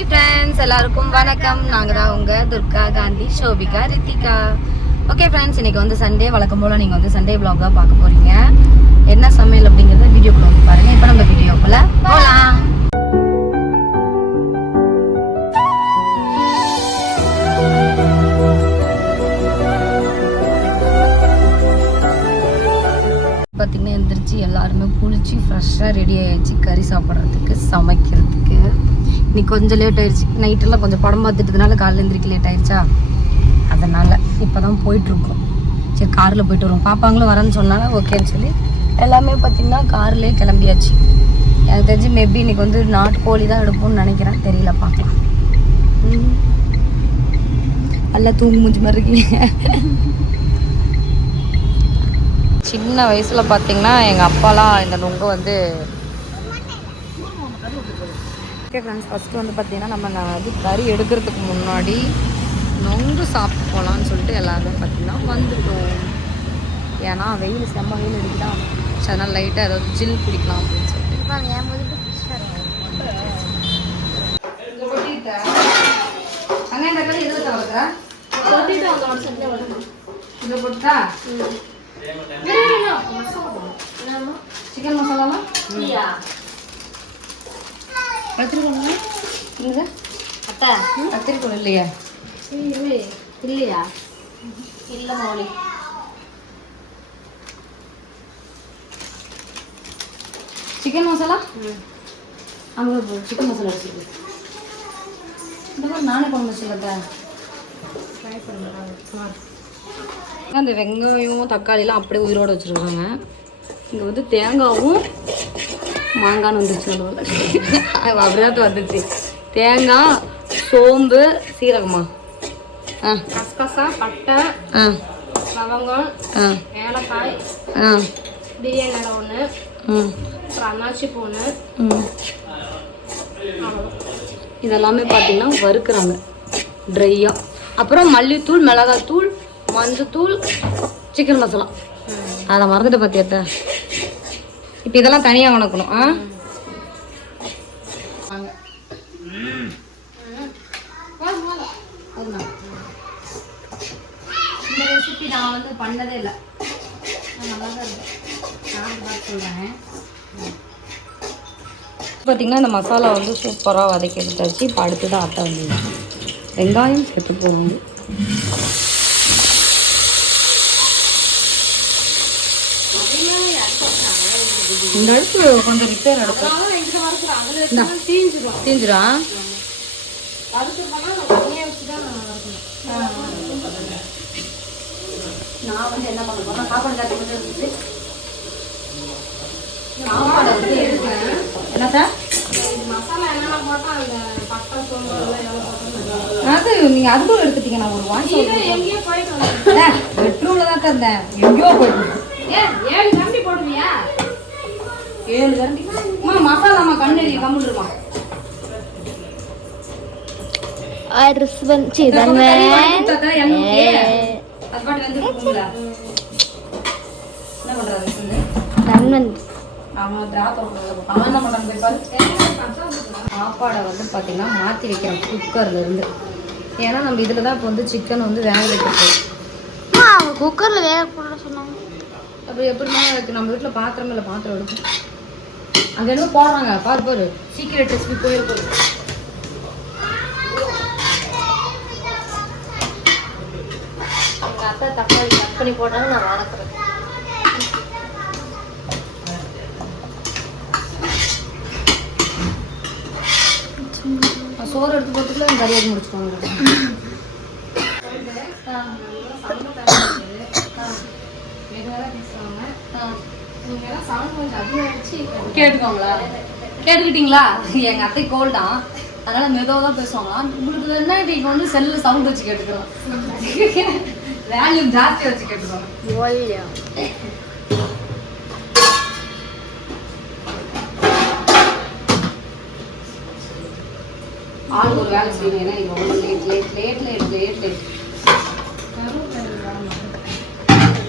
Hi friends, எல்லாருக்கும் வணக்கம். நாங்கள் தான் உங்கள் துர்கா, காந்தி, ஷோபிகா, ரித்திகா. ஓகே ஃப்ரெண்ட்ஸ், இன்றைக்கி வந்து சண்டே. வழக்கம் போல் நீங்கள் வந்து சண்டே vlog தான் பார்க்க போகிறீங்க. என்ன சமையல் அப்படிங்கிறத வீடியோக்குள்ள வந்து பாருங்கள். இப்போ நம்ம வீடியோக்குள்ளே போகலாம். பார்த்திங்கன்னா எழுந்திரிச்சு எல்லாருமே குளிச்சு ஃப்ரெஷ்ஷாக ரெடி ஆகிடுச்சு கறி சாப்பிட்றதுக்கு, சமைக்கிறதுக்கு. இன்னைக்கு கொஞ்சம் லேட் ஆயிடுச்சு. நைட்டெல்லாம் கொஞ்சம் படம் பார்த்துட்டதுனால காலையில் எழுந்திரிக்க லேட் ஆயிடுச்சா, அதனால் இப்போ தான் போயிட்டுருக்கோம். சரி, காரில் போயிட்டு வருவோம். பாப்பாங்களும் வரேன்னு சொன்னாங்க, ஓகேன்னு சொல்லி எல்லாமே பார்த்திங்கன்னா கார்லேயே கிளம்பியாச்சு. எனக்கு தெரிஞ்சு மேபி இன்றைக்கி வந்து நாட்டுக்கோழி தான் எடுப்போம்னு நினைக்கிறேன், தெரியல, பார்க்கலாம். நல்லா தூங்கு மூஞ்சி மாதிரி இருக்கீங்க. சின்ன வயசில் பார்த்திங்கன்னா எங்கள் அப்பாலாம் இந்த நுங்கு வந்து ஓகே ஃப்ரெண்ட்ஸ், ஃபஸ்ட்டு வந்து பார்த்திங்கன்னா நம்ம வந்து கறி எடுக்கிறதுக்கு முன்னாடி நொங்கு சாப்பிட்டு போகலான்னு சொல்லிட்டு எல்லாருமே பார்த்திங்கன்னா வந்துட்டோம். ஏன்னா வெயில் செம்ம வெயில் அடிக்குதான், அதனால் லைட்டாக ஏதாவது ஜில் குடிக்கலாம் அப்படின்னு சொல்லிட்டு. அங்கே இந்த கறி எதில் தவிர்க்கிறா இதை போட்டா சிக்கன் மசாலாலாம் கத்திரிக்கோங்க இங்கே அத்தா கத்திரிக்கோள் இல்லையா? இல்லையா? இல்லை மௌலி. சிக்கன் மசாலா அங்கே சிக்கன் மசாலா வச்சுருக்கு. இந்த மாதிரி நானே குழம்பு வச்சுருக்கா ட்ரை பண்ணுறேன். அந்த வெங்காயம் தக்காளிலாம் அப்படியே உயிரோடு வச்சுருக்காங்க. இங்கே வந்து தேங்காவும் மாங்கான்னு வந்துச்சு, அப்படிதான் வந்துச்சு. தேங்காய், சோம்பு, சீரகமா, கசகசா, பட்டை, லவங்கம், ஏலக்காய், பிரியாணி இலை ஒன்று, அப்புறம் அன்னாச்சி பூன்னு, இதெல்லாமே பார்த்தீங்கன்னா வறுக்கிறாங்க ட்ரையாக. அப்புறம் மல்லித்தூள், மிளகாத்தூள், மஞ்சத்தூள், சிக்கன் மசாலா. அதை மறந்துட்டு பார்த்தியாத்த. இப்போ இதெல்லாம் தனியாக வணக்கணும். இந்த ரெசிபி நான் வந்து பண்ணதே இல்லை, நல்லா தான் இருக்கு, நான் பார்த்து சொல்கிறேன். பார்த்திங்கன்னா இந்த மசாலா வந்து சூப்பராக வதக்கி எடுத்தாச்சு. இப்போ அடுத்து தான் ஆட்ட வந்து வெங்காயம் சேர்த்து போகணும். இந்த அடுப்பு கொஞ்சம் ரிப்பேர் எடுக்கும், தீஞ்சிரா. நான் வந்து என்ன பண்ண போறேன், சாப்பாடு காட்டி மட்டும் இருந்துச்சு. சாப்பாடை வந்து எடுக்கிறேன். என்னத்தா அது நீங்கள் அது கூட எடுத்துட்டீங்க. நான் ஒரு வாங்கி பெட்ரூமில் தான் தந்தேன், எங்கேயோ போயிட்டு 7 கரண்டி போடுவியா? 7 கரண்டி மசாலாமா கண்ணெறி கம்முடுமா. சாப்பாடை வந்து பார்த்தீங்கன்னா மாற்றி வைக்கிறோம் குக்கர்ல இருந்து. ஏன்னா நம்ம இதில் தான் இப்போ வந்து சிக்கன் வந்து வேக வைக்க போகிறோம். குக்கரில் வேக போட சொன்னாங்க. அப்போ எப்படிமா இருக்குது, நம்ம வீட்டில் பாத்திரம் இல்லை, பாத்திரம் எடுக்கும். அங்கே என்ன போடுறாங்க பாரு பாரு, சீக்கிரம் ரெசிபி போயிருப்போம். எங்கள் அத்தை தக்காளி கட் பண்ணி போட்டாங்க, நான் வளர்க்குறேன். சோறு எடுத்து போட்டுக்குள்ள கறியாடி முடிச்சுக்கோங்க. கேட்டுக்கோங்களா? கேட்டுக்கிட்டீங்களா? எங்கள் அத்தை கோல் தான், அதனால் மெதுவாக தான் பேசுவாங்களா. உங்களுக்கு என்ன இங்கே வந்து செல்லில் சவுண்ட் வச்சு கேட்டுக்கிறோம், வேல்யூம் ஜாஸ்தியாக வச்சு கேட்டுக்கிறோம். ஆள் ஒரு வேலை செய்யணும். ஏன்னா இப்போ வந்து லேட்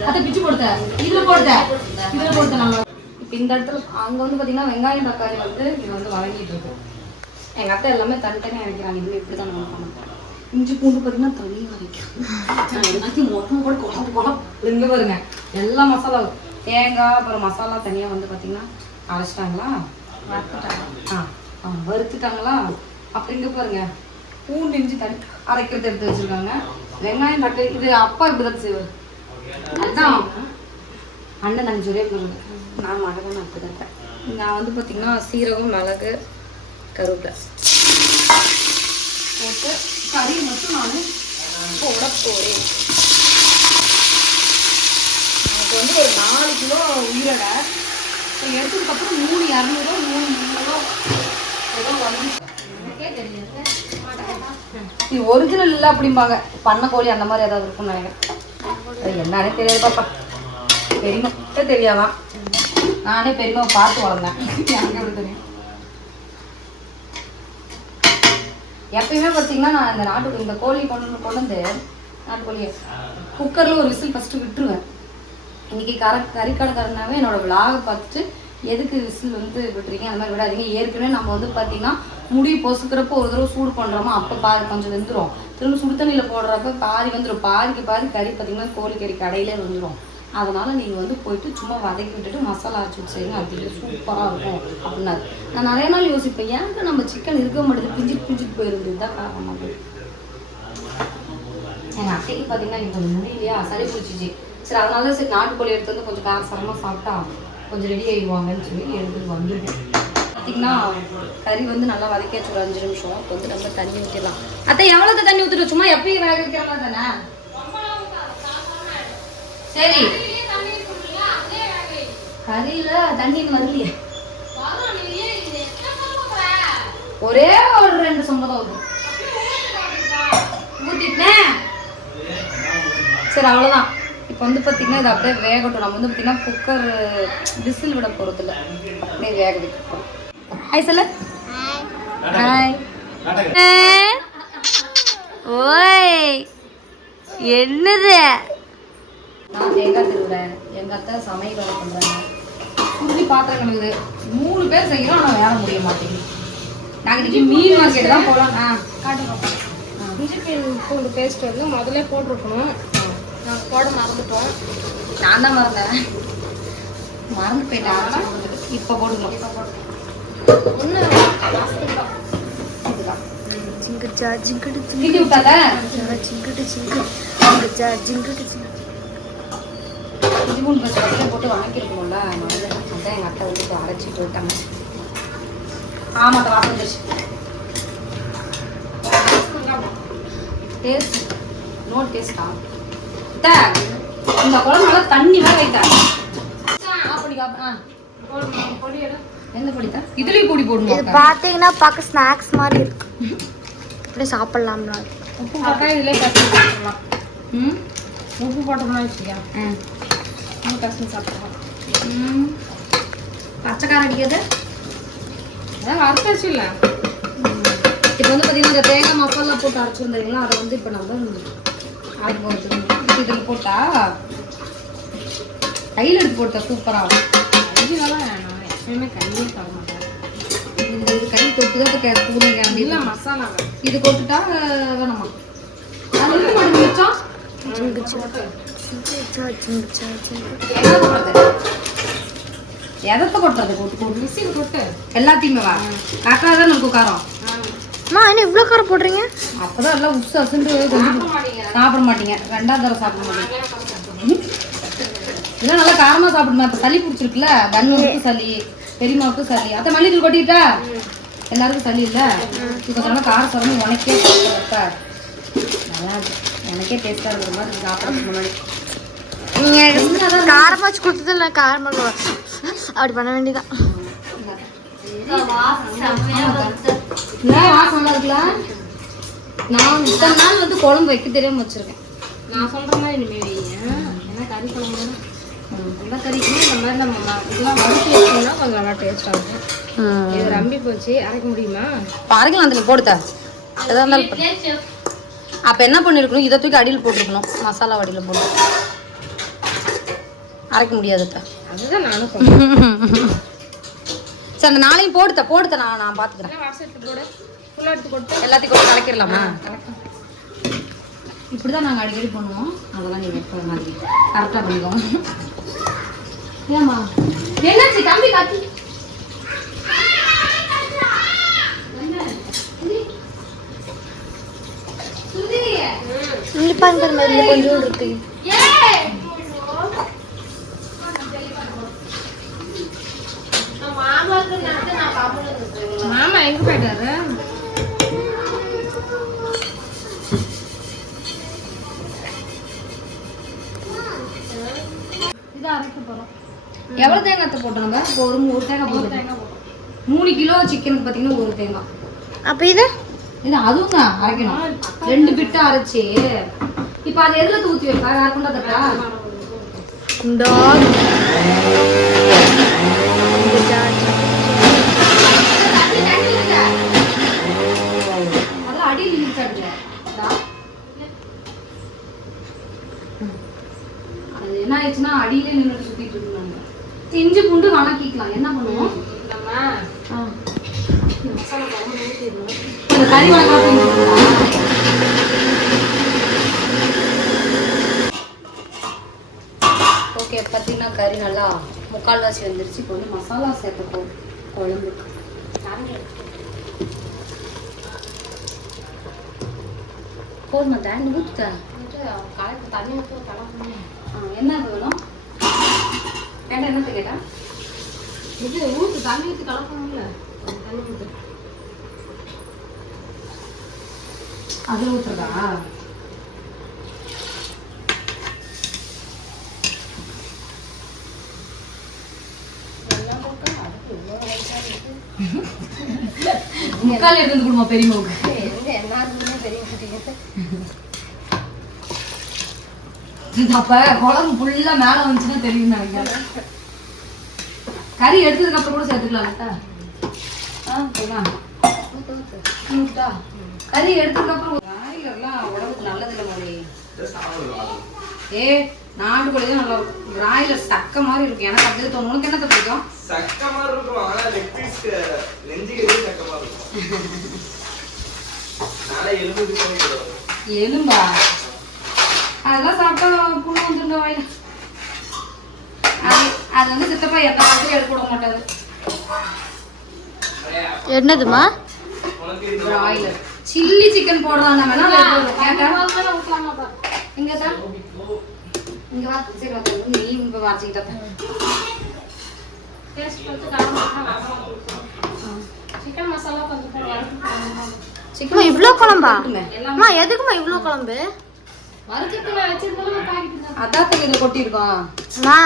அதை பிச்சு போடுத்த இதில் போடுத்த நம்ம இப்போ இந்த இடத்துல. அங்கே வந்து பார்த்தீங்கன்னா வெங்காயம் தக்காளி வந்து இது வந்து வதங்கிட்டு இருக்கும். எங்கள் அத்தை எல்லாமே தனித்தனியாக அரைக்கிறாங்க. இது இப்படி தான் நம்ம பண்ணோம். இஞ்சி பூண்டு பார்த்தீங்கன்னா தனியாக அரைக்கும். எல்லாத்தையும் மொத்தம் கூட குழம்பு இங்கே பாருங்க. எல்லா மசாலாவும் தேங்காய் அப்புறம் மசாலா தனியாக வந்து பார்த்தீங்கன்னா அரைச்சிட்டாங்களா, வறுத்துட்டாங்க. வறுத்துட்டாங்களா. அப்புறம் இங்கே பாருங்க பூண்டு இஞ்சி தனி அரைக்கிறது எடுத்து வச்சுருக்காங்க. வெங்காயம் தட்டு இது அப்பா இப்படி தான் செய்வார். அதுதான் அண்ணன் நான் ஒரே போடுறது. நான் மகதான் அப்படி தான் இருப்பேன். நான் வந்து பார்த்தீங்கன்னா சீரகம் மிளகு கருவேப்பிலை போட்டு கறி மட்டும் நான் போட போகிறேன். எனக்கு வந்து ஒரு 4 கிலோ உயிரோட எடுத்ததுக்கப்புறம் 300 300 ஏதோ வந்து எனக்கே தெரியாது. இது ஒரிஜினல் இல்லை அப்படிம்பாங்க. பண்ண கோழி அந்த மாதிரி ஏதாவது இருக்கும்னு நினைக்கிறேன். என்னன்னே தெரியாது பாப்பா. பெரியமா தெரியாதான். நானே பெரியமா பார்த்து வளர்ந்தேன். எனக்கு எப்படி தெரியும். எப்பயுமே பார்த்தீங்கன்னா நான் இந்த கோழி கொண்டு வந்து நாட்டுக்கோழியை குக்கரில் ஒரு விசில் ஃபஸ்ட்டு விட்டுருவேன். இன்றைக்கி கறிக்கடைக்காரனாவே என்னோட விலாகை பார்த்துட்டு எதுக்கு விசில் வந்து விட்டுறீங்க, அந்த மாதிரி விடாதீங்க. ஏற்கனவே நம்ம வந்து பார்த்தீங்கன்னா முடி பொசுக்கிறப்போ ஒரு தடவை சூடு பண்ணுறோமோ அப்போ பாதி கொஞ்சம் வெந்துடும். திரும்ப சுடு தண்ணியில் போடுறப்ப பாதி வந்துடும். பாதிக்கு பாதி கறி பார்த்தீங்கன்னா கோழிக்கறி கடையிலே வந்துடும். அதனால் நீங்கள் வந்து போயிட்டு சும்மா வதக்கி விட்டுட்டு மசாலா அரைச்சி வச்சு செய்யுங்க. அப்படி சூப்பராக இருக்கும் அப்படின்னாரு. நான் நிறைய நாள் யோசிப்பேன், ஏங்க நம்ம சிக்கன் இருக்க மாட்டேது, பிஞ்சிட்டு போயிருந்தது தான் காரணமாக போயிட்டு. எங்கள் அத்தைக்கு பார்த்தீங்கன்னா எனக்கு கொஞ்சம் முடியலையா, சளி பிடிச்சிச்சு. சரி அதனால சரி நாட்டுக்கோழி எடுத்து வந்து கொஞ்சம் காரசாரமாக சாப்பிட்டா கொஞ்சம் ரெடி ஆகிடுவாங்கன்னு சொல்லி எடுத்துட்டு வந்துடுவேன். பார்த்தீங்கன்னா கறி வந்து நல்லா வதக்கியாச்சு ஒரு 5 நிமிஷம். இப்போ வந்து நம்ம தண்ணி ஊற்றிடலாம். அத்தை எவ்வளோக்கு தண்ணி ஊற்றிட்டு சும்மா எப்பயும் வேக வைக்கிற மாதிரி தானே? சரி கறியில தண்ணின்னு வரலையே, ஒரே ஒரு 2 சம்பதம் ஊற்றிட்டேன். சரி அவ்வளோதான். இப்போ வந்து பார்த்தீங்கன்னா இது அப்படியே வேகட்டும். நம்ம வந்து பார்த்தீங்கன்னா குக்கர் விசில் விட போகிறதில்ல, அப்படியே வேக வைக்கிறோம். ஹாய் சொல்ல. ஹாய். ஓய் என்னது? நான் தேங்காய் திருவுறேன். எங்கள் அத்தை சமையல் வேலை பண்ணுறாங்க. சுருதி பாத்திரம் கழுவுது. 3 பேர் செய்கிறோம், ஆனால் வேலை முடிய மாட்டேங்குது. நாங்கள் இன்றைக்கி மீன் மார்க்கெட் தான் போகலாம். காட்டுறோம். இஞ்சி பூண்டு பேஸ்ட் வந்து முதல்ல போட்டிருக்கணும். நாங்கள் போட மறந்துட்டோம். நான் தான் மறந்து போயிட்டேன். இப்போ போடுவோம். ஒன்று இதுதான் ஜிங்குச்சா ஜிங்குடு ஜிங்குடி விட்டாத ஜிங்குடு ஜிங்கு ஜிங்குச்சா ஜிங்குடு ஜிங்கு. இஞ்சி பூண்டு பேஸ்ட் போட்டு வணக்கிருக்கணும்ல, அதான் எங்கள் அத்தை வந்து அரைச்சி போயிட்டாங்க. ஆமாம் வாசம் வந்துச்சு. டேஸ்ட் நோ டேஸ்டா இந்த குழம்பு நல்லா தண்ணி தான் வைத்தாங்க. எந்த பொடித்தா இதுலயும் பொடி போடணும். இது பார்த்தீங்கன்னா பார்க்க ஸ்நாக்ஸ் மாதிரி இருக்கு. அப்படியே சாப்பிடலாம்ல. உப்பு போட்டா இதுல பசங்க சாப்பிடலாம். உப்பு போட்டோம்னா வச்சுக்கா பசங்க சாப்பிடலாம். பச்சைக்காரம் அடிக்காது அதான் அரைச்சாச்சு இல்லை. இப்போ வந்து பார்த்தீங்கன்னா இந்த தேங்காய் மசாலா போட்டு அரைச்சிருந்தீங்களா, அதை வந்து இப்போ நம்ம அரைச்சி போட்டு இதில் போட்டா கையில் எடுத்து போட்டா சூப்பராக இதெல்லாம் நான் எப்பயுமே கையிலே தர மாட்டேன். இந்த இது கை தொட்டு தான் பூனைங்க அப்படின்னா மசாலா இது கொட்டுட்டா வேணாமா? அது இருக்க மாட்டேங்குது மிச்சம். எதத்தை கொட்டுறது? கொட்டு மிக்சியில் கொட்டு எல்லாத்தையுமே வா கரெக்டாக தான் இருக்கும் காரம். அம்மா என்ன இவ்வளோ காரம் போடுறீங்க? அப்போதான் எல்லாம் உப்பு அசுண்டு சாப்பிட மாட்டீங்க. 2ஆவது தடவை சாப்பிட மாட்டீங்க. இதெல்லாம் நல்லா காரமாக சாப்பிடணும். இப்போ சளி பிடிச்சிருக்குல்ல, தன்னுக்கு சளி, பெரியமாவுக்கு சளி, அதை மல்லித்தூள் கொட்டிட்டா எல்லாருக்கும் சளி இல்லை. இப்போ சொன்னால் காரம் சாப்பிடணும். உனக்கே சாப்பிட்றப்ப நல்லா இருக்கு. எனக்கே டேஸ்ட்டாக இருக்கிற மாதிரி சாப்பிட்றதுக்கு முன்னாடி நீங்கள் காரமாக வச்சு கொடுத்தது இல்லை. காரமாக அப்படி பண்ண வேண்டியதான். வாசம் இருக்குல்ல. நான் இத்தனை நாள் வந்து குழம்பு வைக்க தெரியாமல் வச்சுருக்கேன். நான் சொல்கிற மாதிரி இனிமேல் வைங்க. ஏன்னா கறி குழம்பு நல்லா கறிக்குமே இந்த மாதிரி நம்ம இதெல்லாம் வறுத்து வச்சோம்னா கொஞ்சம் நல்லா டேஸ்ட்டாக இருக்கும். இது ரம்பி போச்சு, அரைக்க முடியுமா? அரைக்கலாம். அதில் போடுதா எதாக இருந்தாலும். அப்போ என்ன பண்ணியிருக்கணும், இதை தூக்கி அடியில் போட்டுருக்கணும். மசாலா அடியில் போட்டு அரைக்க முடியாது. அதுதான் நானும் சொல்கிறேன். சரி அந்த நாளையும் போடுத்த நான் பார்த்துக்கிறேன். எல்லாத்தையும் கூட கலக்கிடலாமா? இப்படிதான் நாங்கள் அடிக்கடி பண்ணுவோம். அதெல்லாம் நீங்கள் வைக்கிற மாதிரி கரெக்டாக பண்ணிக்கோங்க. ஏமா என்னாச்சு தம்பி காத்தி? கொஞ்சம் இருக்கு. மாமா எங்க போயிட்டாரு? எவ்வளவு தேங்காய் போட்டோம் நம்ம? ஒரு தேங்காய் போட்டோம். 3 கிலோ சிக்கனுக்கு பார்த்தீங்கன்னா 1 தேங்காய். அப்போ இது அதுவும் தான் அரைக்கணும். 2 பிட்டு அரைச்சி இப்போ அது எதில் ஊற்றி வைப்பா? யார் கொண்டாதட்டா? அதெல்லாம் அடியில் நிற்காது. அது என்ன ஆயிடுச்சுன்னா அடியிலே நின்று சுத்திட்டு இருந்தாங்க. இஞ்சி பூண்டு வணக்கிக்கலாம். என்ன பண்ணுவோம் கறி வணக்கம். ஓகே பார்த்தீங்கன்னா கறி நல்லா 3/4 வந்துருச்சு. இப்போ வந்து மசாலா சேர்த்துப்போம் குழம்புக்கு. போதுமா தண்ணி ஊற்றுட்டேன். தண்ணி என்ன வேணும்? ஏன்டா என்னத்தை கேட்டா? இது ஊற்று தண்ணி ஊற்றி கலக்கணும்ல. தண்ணி ஊற்று அதில் ஊற்றுறதா? முக்கால் எடுத்து கொடுமா பெரியவங்க. அப்ப குழம்பு ஃபுல்லா மேல வந்துச்சுன்னா தெரியும். கறி எடுத்ததுக்கு அப்புறம் கூட சேர்த்துக்கலாம். கறி எடுத்ததுக்கு அப்புறம் உடம்புக்கு நல்லது இல்லை மாதிரி. நாட்டுக்கோழி நல்லா இருக்கும். பிராய்லர் சக்க மாதிரி இருக்கும். எனக்கு அப்படி தோணும். உனக்கு என்னத்தை பிடிக்கும்? சக்க மாதிரி இருக்கும். ஆனா லெக் பீஸ் நெஞ்சிலே சக்க மாதிரி இருக்கும். நாளை எலும்பா அதெல்லாம் சாப்பிட்டா புண்ணு வந்துருங்க வாயில. அது வந்து சித்தப்பா எந்த மாதிரி எடுக்க விட மாட்டாரு. என்னதுமா? பிராய்லர் சில்லி சிக்கன் போடுறாங்க. இங்கதான் இங்க வா. சரி வா. நீ இங்க வாசிக்கிட்ட சிக்கன் மசாலா கொஞ்சம் சிக்கன். இவ்வளோ குழம்பா? அம்மா எதுக்குமா இவ்வளோ குழம்பு? அதான் இதில் கொட்டியிருக்கோம். அம்மா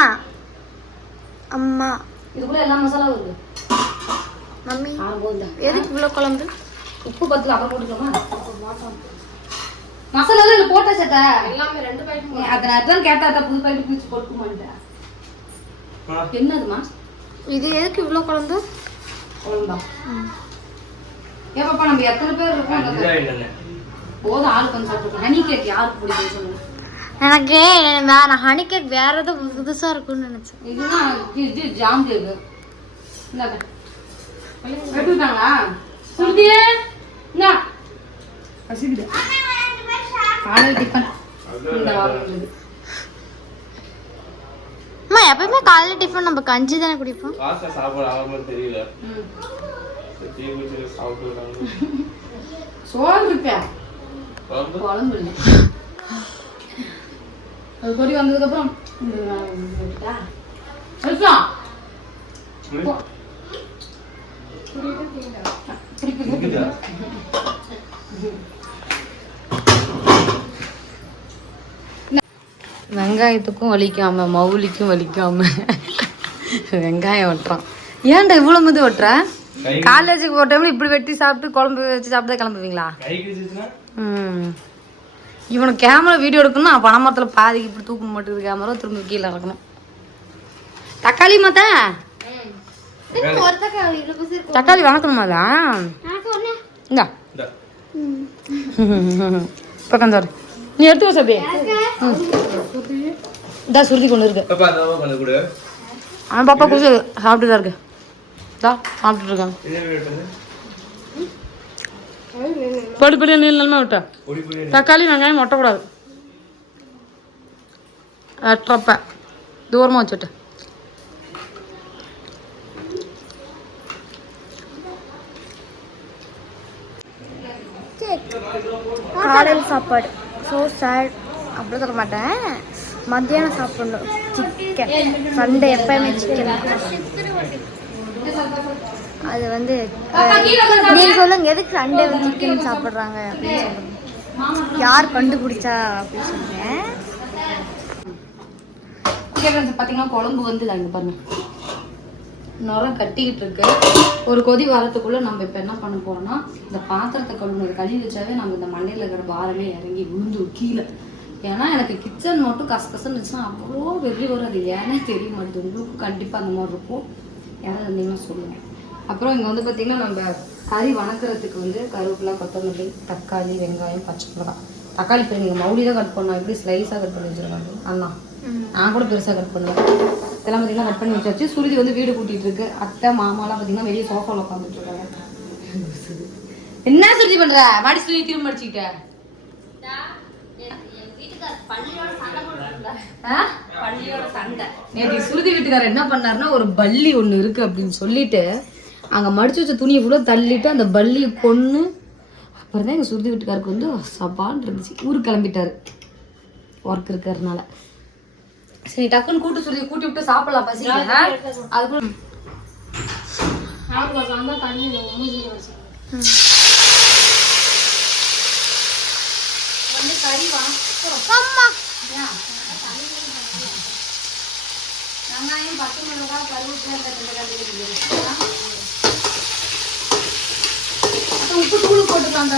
அம்மா இதுக்குள்ள எல்லா மசாலாவும் இருக்கு. மம்மி எதுக்கு இவ்வளோ குழம்பு? உப்பு பத்தில் அப்புறம் போட்டுக்கோமா? மசாலா இதில் போட்டா சேட்டா எல்லாமே 2 பாக்கெட். அதை நான் தான் கேட்டா புது பாக்கெட் பிரிச்சு கொடுக்க மாட்டேன். என்னதுமா இது? எதுக்கு இவ்வளோ குழம்பு? குழம்பா ஏப்பாப்பா நம்ம எத்தனை பேர் இருக்கோம்? போதும் ஆள் கொஞ்சம் சாப்பிட்டுருக்கோம். ஹனி கேக் யாருக்கு பிடிக்கும் சொல்லுங்க. எனக்கு நான் ஹனி கேக் வேற ஏதாவது புதுசாக இருக்கும்னு நினச்சேன். இதுனா இது ஜாம் கேக்கு. இந்தாங்க எடுத்துட்டாங்களா? சுருதியே இந்தா பசிக்குது. காலையில் டிஃபன் இந்த வாரம். அம்மா எப்பவுமே காலையில் டிஃபன் நம்ம கஞ்சி தானே குடிப்போம். தெரியல சோறு இருப்பேன். குழம்பு இல்லை. அது கொடி வந்ததுக்கப்புறம் வெங்காயத்துக்கும் வலிக்காம மவுலிக்கும் வலிக்காம வெங்காயம் வெட்டுறான். ஏன்டா இவ்வளோ முது வெட்டுற? காலேஜுக்கு போகிற டைமில் இப்படி வெட்டி சாப்பிட்டு குழம்பு வச்சு சாப்பிட்டு கிளம்புவீங்களா? இவனுக்கு கேமரா வீடியோ எடுக்கணும்னா பனைமரத்தில் பாதிக்கு இப்படி தூக்க மாட்டேங்குது. கேமரா திரும்ப கீழே இறக்கணும். தக்காளி மாத்த தக்காளி வணக்கணுமாதா? இந்தா பக்கம் சார் நீ எடுத்துக்கோ சபி. இந்தா சுருதி கொண்டு இருக்கு. அவன் பாப்பா குடிச்சு சாப்பிட்டு தான் இருக்கு. தான் சாப்பிட்டுருக்காங்க. பொடி பொடியாக நீள் நிலமா விட்டா தக்காளி வெங்காயம் ஒட்டக்கூடாது. வெட்டுறப்ப தூரமாக வச்சுட்டு காலையில் சாப்பாடு ஸோ சேட் அப்படி சொல்ல மாட்டேன். மத்தியானம் சாப்பிடணும் சிக்கன். சண்டே எப்பயுமே சிக்கன். அது வந்து நீங்கள் சொல்லுங்க எதுக்கு சண்டே வந்து சிக்கன் சாப்பிட்றாங்க அப்படின்னு சொல்லுங்க. யார் கண்டுபிடிச்சா அப்படின்னு சொல்கிறேன். பார்த்தீங்கன்னா குழம்பு வந்து அங்கே பாருங்க நுரம் கட்டிக்கிட்டு இருக்கு. ஒரு கொதி வரத்துக்குள்ளே நம்ம இப்போ என்ன பண்ண போறோம்னா இந்த பாத்திரத்தை கழுவி வச்சாவே நம்ம இந்த மண்டையில் இருக்கிற பாரமே இறங்கி விழுந்து கீழே. ஏன்னா எனக்கு கிச்சன் மட்டும் கசகசன்னு இருந்துச்சுன்னா அவ்வளோ வெறி வரும். அது ஏன்னே தெரிய மாட்டேது. உங்களுக்கும் கண்டிப்பாக அந்த மாதிரி இருக்கும். யாராவது இருந்தீங்கன்னா சொல்லுங்கள். அப்புறம் இங்கே வந்து பார்த்திங்கன்னா நம்ம கறி வணக்கிறதுக்கு வந்து கருவேப்பிலை, கொத்தமல்லி, தக்காளி, வெங்காயம், பச்சை மிளகாய். தக்காளி இப்போ நீங்கள் மவுளி தான் கட் பண்ணோம். எப்படி ஸ்லைஸாக கட் பண்ணி வச்சுருக்காங்க அண்ணா. நான் கூட பெருசாக கட் பண்ணுவேன். இதெல்லாம் பார்த்திங்கன்னா கட் பண்ணி வச்சாச்சு. சுருதி வந்து வீடு கூட்டிகிட்டு இருக்கு. அத்தை மாமாலாம் பார்த்திங்கன்னா வெளியே சோஃபாவில் உட்காந்துட்டு இருக்காங்க. என்ன சுருதி பண்ணுற மாடி சுருதி திரும்ப அடிச்சுக்கிட்ட நேற்று சுருதி வீட்டுக்காரர் என்ன பண்ணாருன்னா ஒரு பல்லி ஒன்று இருக்கு அப்படின்னு சொல்லிட்டு அங்கே மடிச்சு வச்ச துணியை கூட தள்ளிட்டு அந்த பல்லியை கொன்று அப்புறம் தான் எங்கள் சுருதி வீட்டுக்காருக்கு வந்து சபான்னு இருந்துச்சு. ஊருக்கு கிளம்பிட்டாரு ஒர்க் இருக்கிறதுனால. சரி டக்குன்னு கூட்டி விட்டு சாப்பிடலாம் பசிக்கல. அதுக்குள்ள வந்து கறி வெங்காயம், பச்சை மிளகாய், கருவேப்பிலை, உப்பு தூள் போட்டுக்கலாங்க.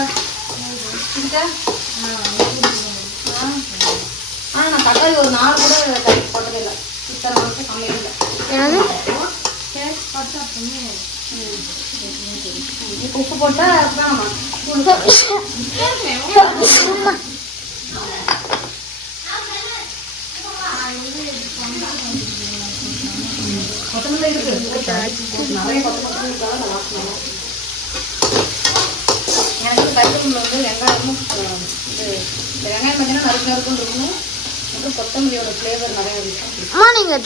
ஆனால் நான் தக்காளி ஒரு 4 கூட கறி போட்டதே இல்லை. இத்தனை வருஷம் சமையல் இல்லை. உப்பு போட்டா கொத்தமல்லி இருக்கு. நிறைய கொத்தமல்லி இருக்காலும் நல்லா இருக்கணும். எனக்கு கருவேப்பிலை வந்து வெங்காயமும் இது வெங்காயம் பார்த்தீங்கன்னா நறுக்குன்னு இருக்கணும். அப்புறம் கொத்தமல்லியோட ஃப்ளேவர் நிறைய இருக்கும். அம்மா நீங்கள்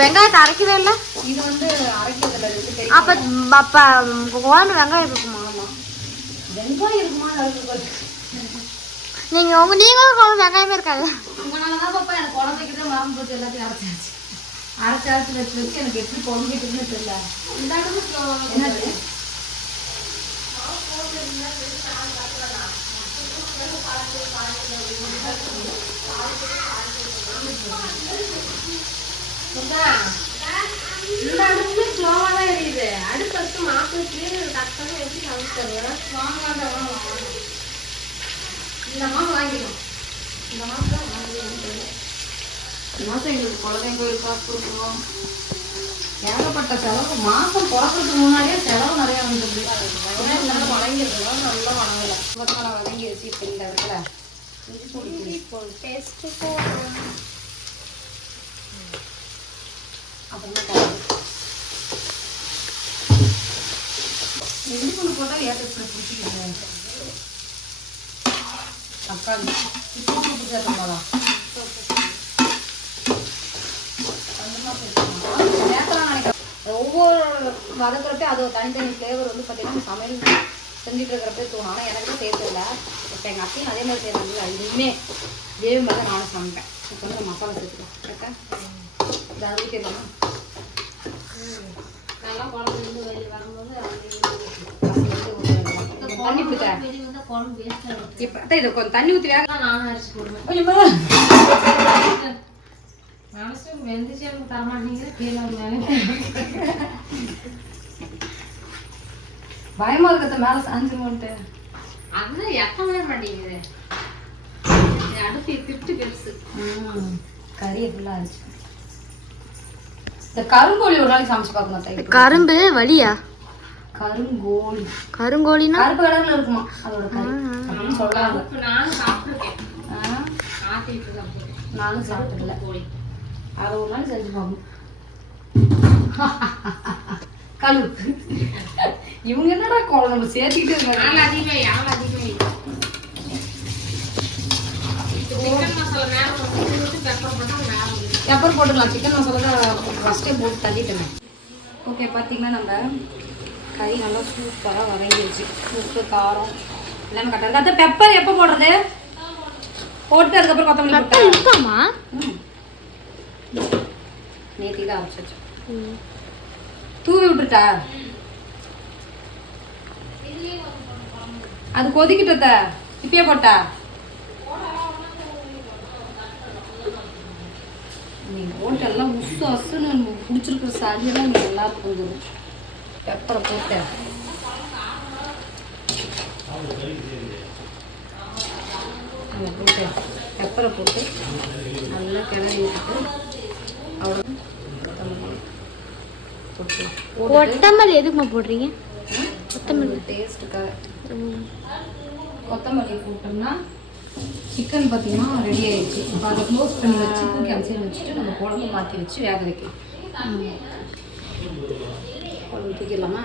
வெங்காயத்தை அரைக்கவே இல்லை. இது வந்து அரைக்கிறதுல இருக்கு. அப்போ குழம்பு வெங்காயம் இருக்குமா? வெங்காயம் இருக்குமா? நீங்களும் குழம்பு வெங்காயமே இருக்காது. உங்களால தான் பாப்பா எனக்கு குழம்பு வைக்கிறது மறந்து போச்சு. எல்லாத்தையும் அரைச்சாச்சு வச்சு எனக்கு எப்படி குழம்பு வைக்கிறதுன்னு தெரியல. என்னது இந்த அடுப்பு ஸ்லோவாக தான் எரியுது. அடுப்பு வச்சு மாப்பிட்டு டக்குன்னு வச்சு சமைச்சிருவேன். இந்த மாவு வாங்கிடும். இந்த மாவு தான் வாங்கிடும். மாதம் எங்களுக்கு குழந்தைங்க கோயில் காசு கொடுக்கணும். ஏகப்பட்ட செலவு. மாதம் பிறக்கிறதுக்கு முன்னாடியே செலவு நிறையா வந்துருக்கு. நல்லா வணங்கிருக்கணும். நல்லா வணங்கலை. நல்லா வதங்கிடுச்சு. இப்போ இந்த இடத்துல அப்புறமா இஞ்சி பூண்டு போட்டால் ஏற்ற பிடிச்சிக்கிட்டு தக்காளி உப்பு சேர்த்தோம்லாம் நேரத்தெல்லாம் நினைக்கிறேன். ஒவ்வொரு வதக்கிறப்ப அது தனித்தனி ஃப்ளேவர் வந்து பார்த்தீங்கன்னா சமையல் செஞ்சுட்டு இருக்கிறப்பே தோணும். ஆனால் எனக்கு தான் சேர்த்து இல்லை. இப்போ எங்கள் அத்தையும் அதே மாதிரி செய்யறாங்க. இனிமே வேவு மாதிரி நானும் சமைப்பேன். இப்போ வந்து மசாலா சேர்த்துக்கலாம். கரெக்டாக இது அதுக்கு தெரியலாம். நல்லா குழம்பு வந்து வெளியே வரும்போது தண்ணி பிடிச்சேன். இப்போ இதை கொஞ்சம் தண்ணி ஊற்றி வேக நானும் அரைச்சி போடுவேன். மனசு வெந்துச்சு எனக்கு தரமாட்டீங்க. கீழே பயமா இருக்கிறத மேலே சாஞ்சிருமோன்ட்டு அதுதான் எத்தனை மாட்டேங்குது. அடுப்பு திட்டு பெருசு. கறியை ஃபுல்லாக அரைச்சி இந்த கருங்கோழி ஒரு நாளைக்கு சமைச்சு பார்க்கணும். கரும்பு வலியா? கருங்கோழி. கருங்கோழினா கருப்பு கலர்ல இருக்குமா அதோட கறி அப்படின்னு சொல்றாங்க. நானும் சாப்பிட்டுருக்கேன். நானும் சாப்பிட்டதில்ல. அதை ஒரு நாள் செஞ்சு பார்க்கணும். கழு. இவங்க என்னடா குழம்பு சேர்த்துக்கிட்டே இருக்காங்க. பெப்பர் போட்டுக்கலாம். சிக்கன் மசாலா தான் ஃபஸ்ட்டே போட்டு தள்ளிட்டேன். ஓகே, பார்த்தீங்கன்னா நம்ம கறி நல்லா சூப்பராக வதங்கிடுச்சு. உப்பு காரம் எல்லாம் கரெக்டாக. அதான் பெப்பர் எப்போ போடுறது? போட்டு அதுக்கப்புறம் கொத்தமல்லி போட்டாமா? நேற்று தான் அரைச்சாச்சு. தூவி விட்டுட்டா அது கொதிக்கிட்ட இப்பயே போட்டா நீங்க போட்டு எல்லாம் உசு அசுன்னு பிடிச்சிருக்கிற சாரியெல்லாம் நீங்க எல்லாத்துக்கும் வந்துடும். பெப்பரை போட்டு பெப்பரை போட்டு நல்லா கிளறி விட்டுட்டு அவ்வளோ கொத்தமல்லி எதுக்குமா போடுறீங்க? கொத்தமல்லி டேஸ்ட்டுக்காக. கொத்தமல்லி போட்டோம்னா சிக்கன் பார்த்தீங்கன்னா ரெடி ஆயிடுச்சு. இப்போ அதை க்ளோஸ் பண்ணி வச்சு தூக்கி அரிசியில் வச்சுட்டு நம்ம குழம்பு மாற்றி வச்சு வேக வைக்கலாம். குழம்பு தூக்கிடலாமா?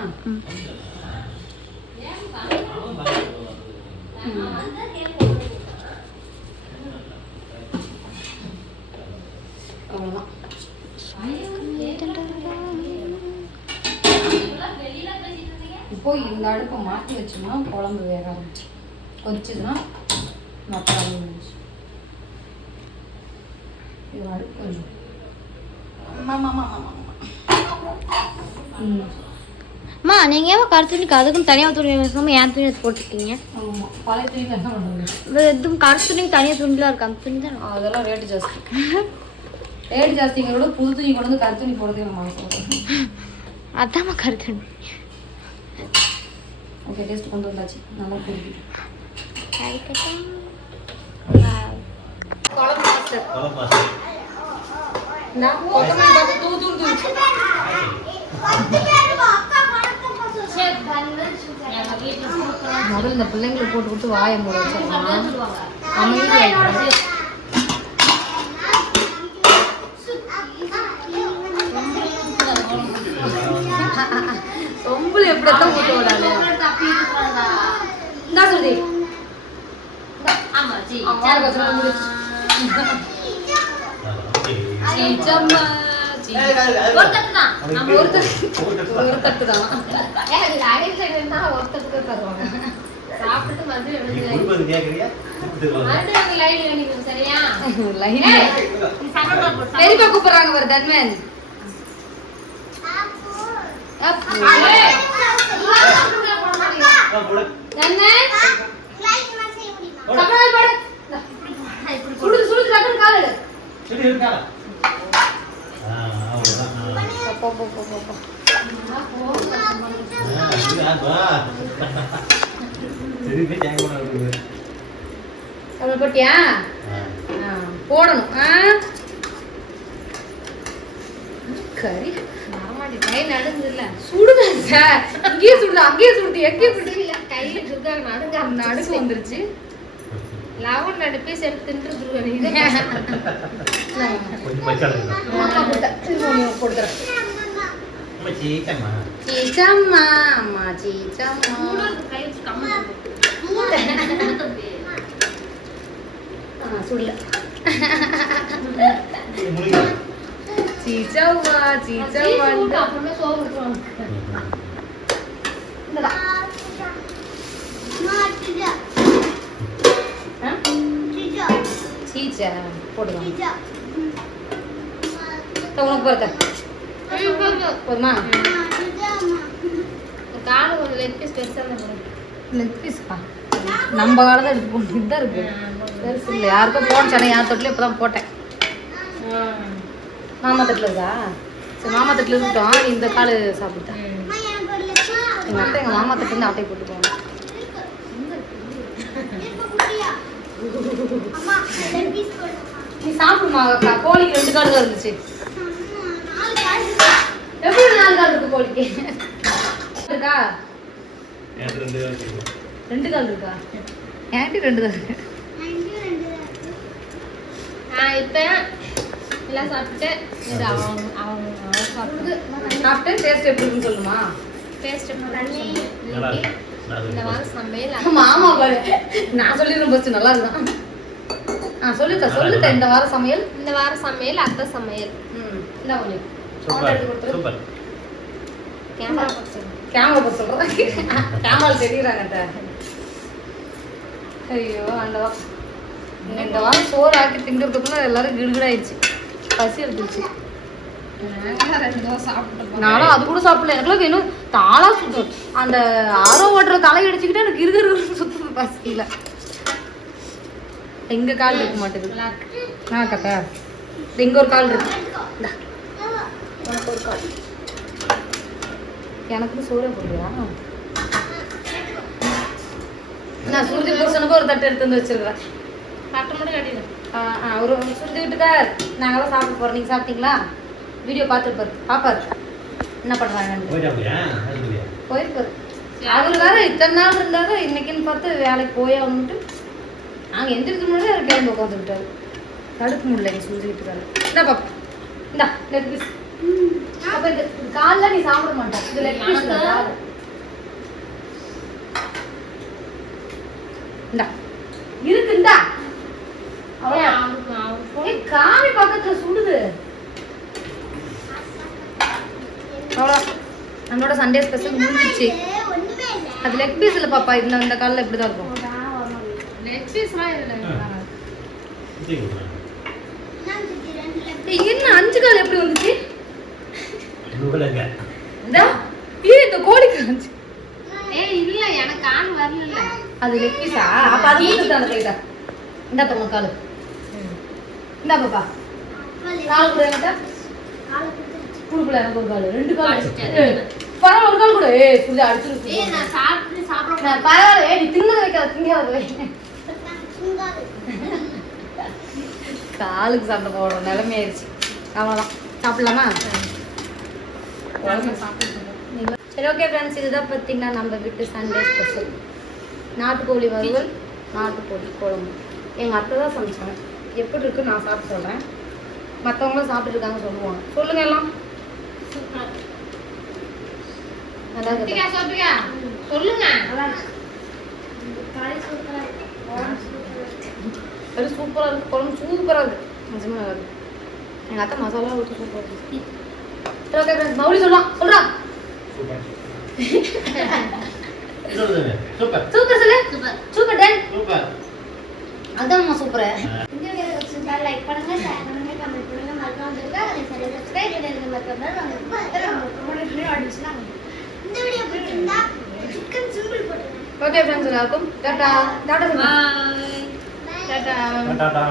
அவ்வளோதான். இப்போ இந்த அடுப்பை மாற்றி வச்சோம்னா குழம்பு வேக ஆரம்பிச்சு கொதிச்சதுன்னா மற்ற ஆரம்பிச்சு. இது அடுப்பு கொஞ்சம் அம்மா நீங்கள் ஏன் கருத்துணிக்கு அதுக்கும் தனியாக துணி வைக்காமல் ஏன் துணி போட்டுருக்கீங்க? ஆமாம், பழைய துணி என்ன பண்ணுறது? எதுவும் கருத்துணிக்கு தனியாக துணிலாம் இருக்கு. அந்த துணி தான் அதெல்லாம் ரேட்டு ஜாஸ்தி. ரேட்டு ஜாஸ்திங்கிறோட புது துணி கொண்டு வந்து கருத்துணி போடுறதே நம்ம சொல்கிறேன். அதாம்மா கருத்துணி. ஓகே, டேஸ்ட் கொண்டு வந்தாச்சு. நல்லா புரியுது. முதல்ல இந்த பிள்ளைங்களுக்கு போட்டு கொடுத்து வாயை மூட வச்சிடலாம். அமைதியாயிடுறாங்க. ரொம்பல எப்படித்தான் ஊட்ட விடாது. இந்தா சுருதி. ஒரு தட்டு தான் தருவாங்க. சாப்பிட்டு பெரியப்பா கூப்பிடுறாங்க பாரு தன்வன். போட்டியா? போடணும். கறி கை நடுங்குது இல்ல? சுடுதான் சார். இங்கேயே சுடுது, அங்கேயே சுடுது, எங்கேயே சுடுது. கையில சுடுதா நடுங்க. நடுக்கு வந்துருச்சு. லவன் அடுப்பே சேர்த்து தின்றுருவேன். கொடுத்துறேன். சீச்சம்மா அம்மா சீச்சம்மா சுடல. சீச்சம்மா சீச்சம்மா அப்புறமே சோறு விட்டுருவாங்க. சீச்சா போடுவாங்க. உனக்கு பொறுத்த போதுமா? காலை கொஞ்சம் லெக் பீஸ் பெருசாக தான். லெக் பீஸ்ப்பா நம்ம காலை தான் எடுத்து போட்டு தான் இருக்கு. பெருசு இல்லை. யாருக்கும் போன யார் தொட்டில் இப்போ தான் போட்டேன். மாமா தட்டில் இருக்கா? சரி, மாமா தட்டில் இருக்கட்டும். இந்த கால் சாப்பிட்டேன். எங்கள் அத்தை எங்கள் மாமா தட்டுலேருந்து ஆட்டை போட்டு போவாங்க. நீ சாப்பிடுமா? கோழிக்கு 2 கால் தான் இருந்துச்சு. எப்படி 4 கால் இருக்கு கோழிக்கு? இருக்கா? 2 கால் இருக்கா? என்கிட்ட 2 தான் இருக்கு. இப்போ எல்லாம் சாப்பிட்டு இது அவங்க சாப்பிட்டு டேஸ்ட் எப்படி இருக்குன்னு சொல்லுமா? டேஸ்ட் இந்த வாரம் சமையல் மாமா பாரு நான் சொல்லிடுறேன் ஃபர்ஸ்ட் நல்லா இருந்தான். சொல்லுங்க இந்த வாரம் சமையல் அத்தை சமையல். இந்த ஒண்ணு சூப்பர் கேமரா பார்த்து சொல்றேன். கேமரா தெரியுறாங்க. ஐயோ ஆண்டவா, இந்த வாரம் சோறு ஆக்கி திங்கிறதுக்குள்ள எல்லாரும் கிடுகிடாயிடுச்சு, பசி எடுத்துச்சு. நானும் அது கூட சாப்பிடல. எனக்கு இன்னும் தாளா சுத்தம். அந்த ஆரோ ஓட்டுற தலை அடிச்சுக்கிட்டு எனக்கு இருக்கிற சுத்தம் பசிக்கல. எங்க கால் இருக்க மாட்டேங்குது. கத்தா எங்க ஒரு கால் இருக்கு. ஒரு கால் எனக்கு சோறு போடுறியா? நான் சுருதி புருஷனுக்கு ஒரு தட்டு எடுத்து வந்து வச்சிருக்கிறேன். தட்டு மட்டும் கட்டிடுறேன். ஒரு சுருதி வீட்டுக்கார் நாங்களாம் சாப்பிட போறோம். நீங்க சாப்பிட்டீங்களா? வீடியோ பார்த்துருப்பாரு பாப்பாரு என்ன பண்றாங்க போயிருப்பாரு. அவர் வேற இத்தனை நாள் இருந்தாரு, இன்னைக்குன்னு பார்த்து வேலைக்கு போய் ஆகணுன்ட்டு நாங்க எந்திரிக்க முன்னாடி அவர் கிளம்பி உட்காந்துக்கிட்டாரு. தடுக்க முடியல எங்க சுருதி வீட்டுக்காரு. என்ன பாப்பா இந்தா லெக் பீஸ். அப்ப இது காலைல நீ சாப்பிட மாட்டேன். இது லெக் பீஸ் இந்தா இருக்குண்டா. காமி பக்கத்துல சுடுது. அவ்வளோ நம்மளோட சண்டே ஸ்பெஷல் முடிஞ்சிச்சு. அது லெக் பீஸ் இல்லை பாப்பா. இதுல இந்த காலில் இப்படி தான் இருக்கும். லெக் பீஸ்லாம் என்ன 5 கால் எப்படி வந்துச்சு? இந்த கோழிக்கு வந்துச்சு. இல்ல எனக்கு கால் வரல. அது லெக் பீஸா? அப்ப அது கொடுத்து அந்த கைடா. இந்த தொங்க கால். இந்த பாப்பா கால் கூட என்கிட்ட குடுக்கல. எனக்கு ஒரு கால் 2 கால் பரவாயில்ல. ஒரு கால் கூட சுருதி அடிச்சிருக்கு. பரவாயில்ல. நீ திங்க வைக்காத திங்காத காலுக்கு சண்டை போடுற நிலைமை ஆயிடுச்சு. அவ்வளோதான். சாப்பிடலாமா? சரி ஓகே ஃப்ரெண்ட்ஸ், இதுதான் பார்த்தீங்கன்னா நம்ம வீட்டு சண்டே ஸ்பெஷல். நாட்டுக்கோழி வறுவல், நாட்டுக்கோழி குழம்பு. எங்கள் அத்தை தான் சமைச்சாங்க. எப்படி இருக்குன்னு நான் சாப்பிட்டு சொல்கிறேன். மற்றவங்களும் சாப்பிட்டுருக்காங்க சொல்லுவாங்க. சொல்லுங்க எல்லாம். சொல்லுங்க. அது சூப்பராக இருக்கு. குழம்பு சூப்பராக இருக்கு. நிஜமாக நல்லா இருக்கு. எங்கள் அத்தை மசாலா ஊற்றி சூப்பராக இருக்கு. ஓகே ஃப்ரெண்ட்ஸ், மறுபடி சொல்லலாம். சொல்றா சூப்பர் சூப்பர் சொல்லு. Super done. அதான் சூப்பர். இந்த வீடியோ பிடிச்சிருந்தா லைக் பண்ணுங்க, ஷேர் பண்ணுங்க, கமெண்ட் பண்ணுங்க, மறக்காம சப்ஸ்கிரைப் பண்ணுங்க. இந்த வீடியோ பிடிச்சிருந்தா சிக்கன் சிம்பிள் போட்டுருங்க. ஓகே ஃப்ரெண்ட்ஸ், எல்லாருக்கும் டாடா. டாடா. பை. டாடா.